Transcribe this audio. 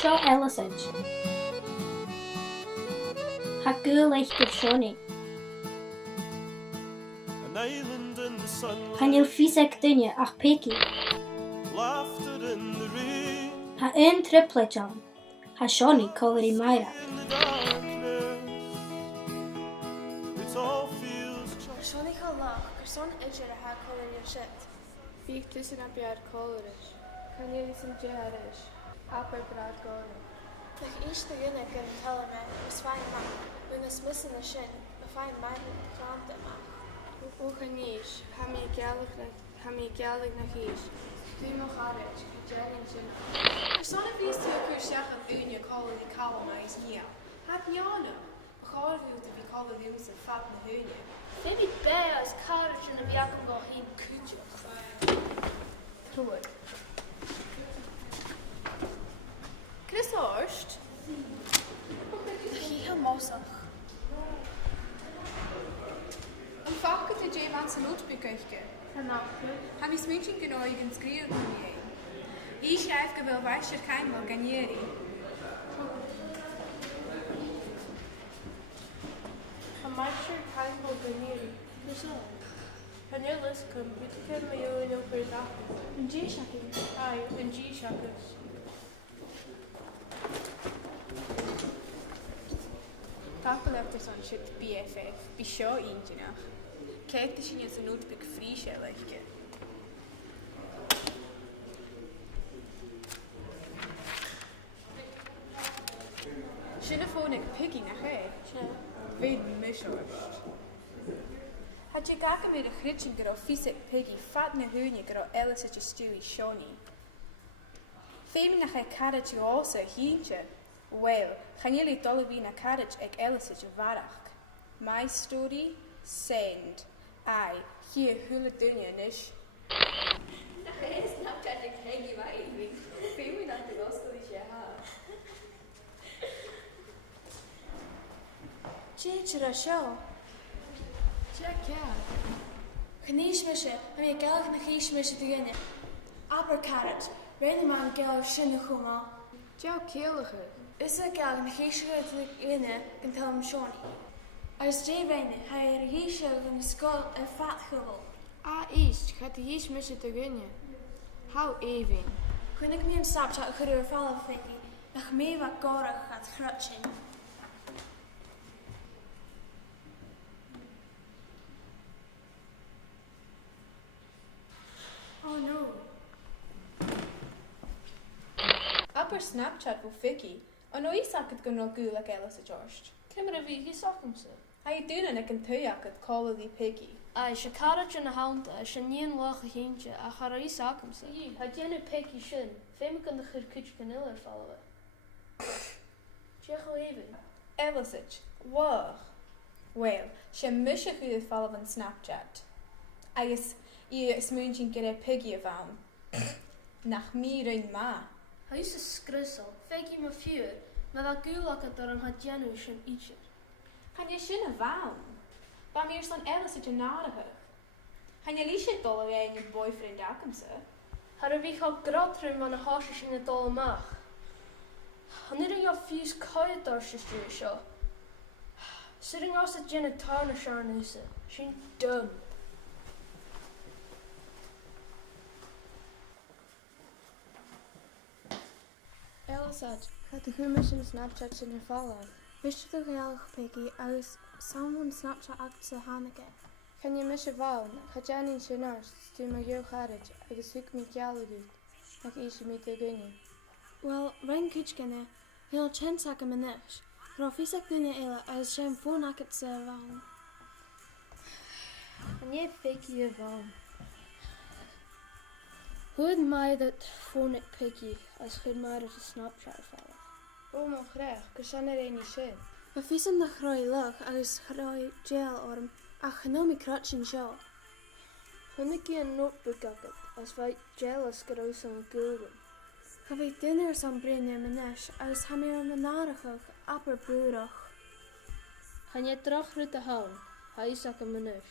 Seo Eilisaid. Tá gúil éisteamh Seonaí. An island in the sunlight, Chainneal fiosach duine ach Peggy. laughter in the rain, Tá un triplet an. Tá Seonaí cóirí maire. in the darkness. It all feels just Sonnig go lach, gur son idir a ha choir shit. Bhíh tusan a bead cóiris. Chanéal san dearis. Apar brad gána. Nach eiste gunne gur an talime, is fein ma, when is missing a shin, a fine man grant it ma. Ó chaníis, ha mí gealig na chís. Dú mo charid, jerin sin. Son of these two who shach an unia call the colonize nia. Hat niana. Call you to be called the use of fat na hunia. Maybe bear as carriage in a bheacam go hím cúteach. Trúid. Chris Horst? Híhe mosach. An fakket de J man san Lutbekeuchke. Hanachta. Ha mis München genau igen skrier nie. Ich schreib gewil weischer keinmal ganieri. A maisir caiimbo ganéirí. Chanéal is cum, bit me ó in opair dachas. An dí shaki. Ai, an G seachas. Tapel efter son shit BFF. Bi seo intinach. Kijk de sin san Lutbek friese leiche. Sinne fónig piggy nach hé. Weet misorst. Had je kaken met de gritchen gro fisik piggy fat na hunje gro Elisage Stewie Shoni. Femi nach hij carriage also hientje. Well, gaan jullie dolle wie na carriage ek Elisage varach. My story, send. Ai, hier hule dunje nish. Hij snapt dat ik Peggy weet. Femi dat de gospel is je haar. Jeetje show. Check ja. Geneesmisje, heb je gelg na geesmisje te gunne. Aber carrot, reine man gelg shinne goma. Jou keelige. Is er gelg na geesmisje te gunne, kan tel hem Shoni. Als J reine, hij er geesje van de school en vat gewol. Is, gaat de hies missen te gunnen. Hou even. Kun ik me een Snapchat gereur vallen fikkie, dat me wat gorig gaat grutschen. Oh no. Upper Snapchat voor Vicky. En ooit zag het gewoon nog like Elisage Orst. Cymru fi hi sochm sy. Hij doen en ik een tuiak het call die piggy. Ai, se carriage yn y hawnta, se ni'n loch y hynja, a chara i sochm sy. Ie, ha dien y pegi sy'n, fem gan ddech chi'r cwch ganil ar falwa. Diolch o even. Elisage, wach. Wel, ze misje goed het vallen van Snapchat. I smoontje gyda piggy afawn. Nach mi rin ma. Ha is y sgrysol, fegi ma ffiwr, ma dda gwlog a dor am ha dienw sy'n eisiau. Han je sin afawn? Ba mi son Elisage yn nadigig. Han je liesje dolle wij in je boyfriend akamse? Ha ra fi chael grodrym man a hosio sy'n y dol amach. Ha nid yn iawn ffys coed o'r sy'n sio. Sy'n yng ngos y dien y tarn y siarn ysa. Sy'n dym. Elisage, gaat de hummus in Snapchat in hervallen. Wist je toch Peggy, als someone Snapchat act ze Hanneke? Kan je missen vouwen? Gaat jij niet zo naast? Stuur me jouw garage. Ik zoek met jou goed. Nog iets met de gunnen. Wel, rein kutskenne, heel chen zaken me nish. Rofisak dunne ele, als zijn voornak het ze wou. En jij fake je van. Hoe mij dat phone ik piggy als goed mij dat de Snapchat vallen? Oh, maar graag. Ik kan er niet zijn. We vissen de groei lug, als groei gel orm, ach genomi krutchen show. Hun ik je een notebook op het, als wij jealous groot aan gulden. Heb ik dinner zo'n brengen me nish, als hem er een narig, apper boerig. Gaan jij terug uit de hand? Hij is ook een meneer.